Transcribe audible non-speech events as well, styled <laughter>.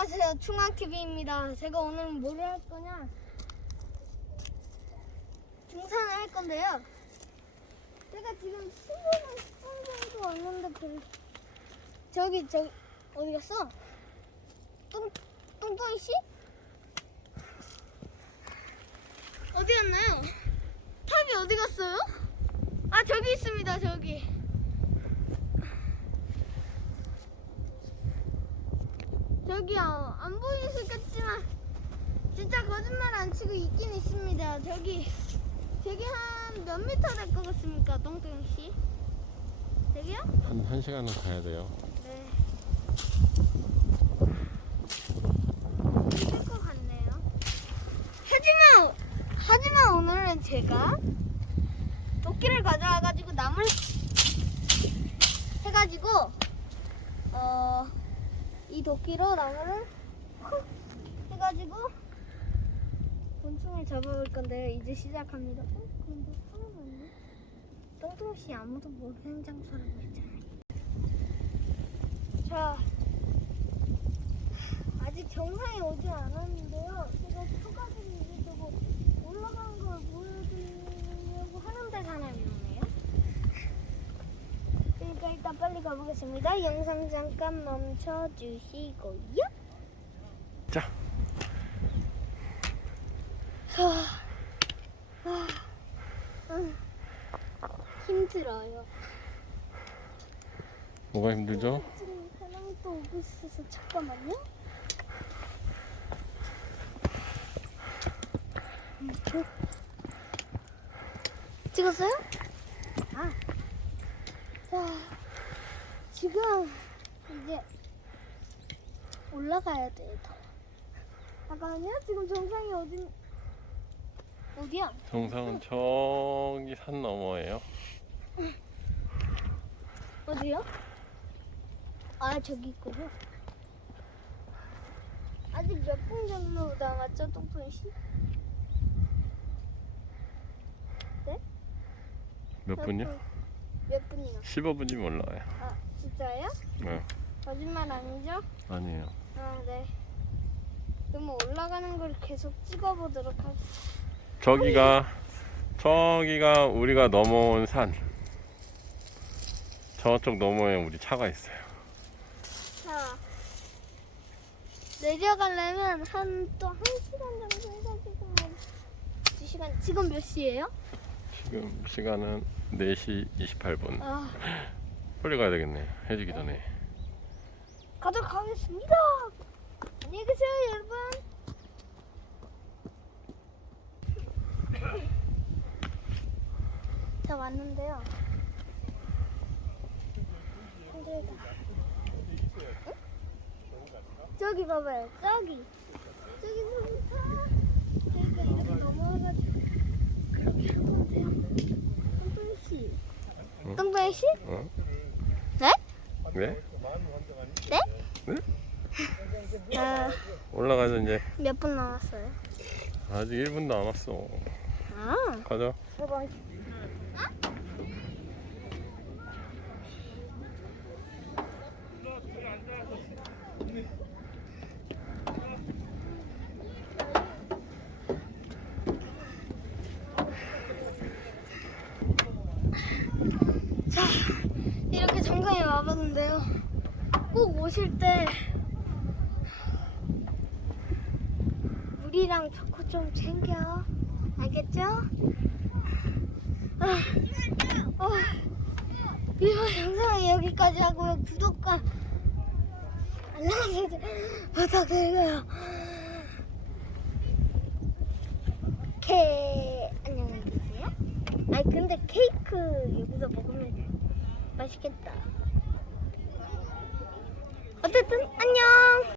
안녕하세요 충황TV입니다 제가 오늘 뭐를 할 거냐 등산을 할 건데요 제가 지금 15분 10분 정도 왔는데 별... 저기 저기 어디 갔어? 똥, 똥똥이 씨? 어디 갔나요? 탑이 어디 갔어요? 아 저기 있습니다 저기 저기요 안 보이시겠지만 진짜 거짓말 안 치고 있긴 있습니다 저기 저기 한 몇 미터 될 것 같습니까 똥똥이 씨? 저기요? 한, 한 시간은 가야 돼요. 네. 있을 것 같네요. 하지만 하지만 오늘은 제가 도끼를 가져와가지고 나물 해가지고 어 이 도끼로 나무를 훅 해가지고 곤충을 잡아볼 건데 이제 시작합니다. 어? 근데 사람 없네? 똥똥씨 아무도 모르는 장소라고 했잖아요. 자, 아직 정상에 오지 않았는데요. 제가 이제 저거 올라간 걸 보여드리려고 하는데 사람이 오네요. 일단 빨리 가보겠습니다. 영상 잠깐 멈춰주시고요. 자. 힘들어요. 뭐가 힘들죠? 지금 사람이 또 오고 있어서 잠깐만요. 찍었어요? 아. 자, 지금 이제 올라가야 돼요. 더. 잠깐만요. 지금 정상이 어디 어디야? 정상은 저기 산 너머예요. 어디요? 아 저기 있군요. 아직 몇 분 정도 남았죠, 똥푼 씨? 몇 분이요? 몇 분이요? 15분이면 올라와요. 아 진짜요? 네. 거짓말 아니죠? 아니에요. 아 네. 그럼 올라가는 걸 계속 찍어보도록 하겠습니다. 저기가 저기가 우리가 넘어온 산. 저쪽 너머에 우리 차가 있어요. 자 내려가려면 한 또 한 시간 정도 해가지고 두 시간 지금 몇 시예요? 지금 시간은 4시 28분. 아 빨리 가야 되겠네. 해지기 전에. 가도록 하겠습니다. 안녕히 계세요, 여러분. 자 왔는데요. 힘들다. 응? 저기 봐봐요. 저기. 저기서부터 저기가 이렇게 넘어가가지고 그렇게 한 건데요. 똥똥이 씨. 응? 똥똥이 씨? 어? 네? 네? 네? <laughs> 네? 아, 올라가서 이제 몇 분 남았어요? 아직 1분도 안 왔어. 아, 가자. 이거 자, 이렇게 와봤는데요. 꼭 오실 때 물이랑 초코 좀 챙겨. 알겠죠? 아, 어, 이번 영상은 여기까지 하고요. 구독과 알람 설정 부탁드리고요. 케 안녕히 계세요. 아니 근데 케이크 여기서 먹으면 맛있겠다. 어쨌든 안녕.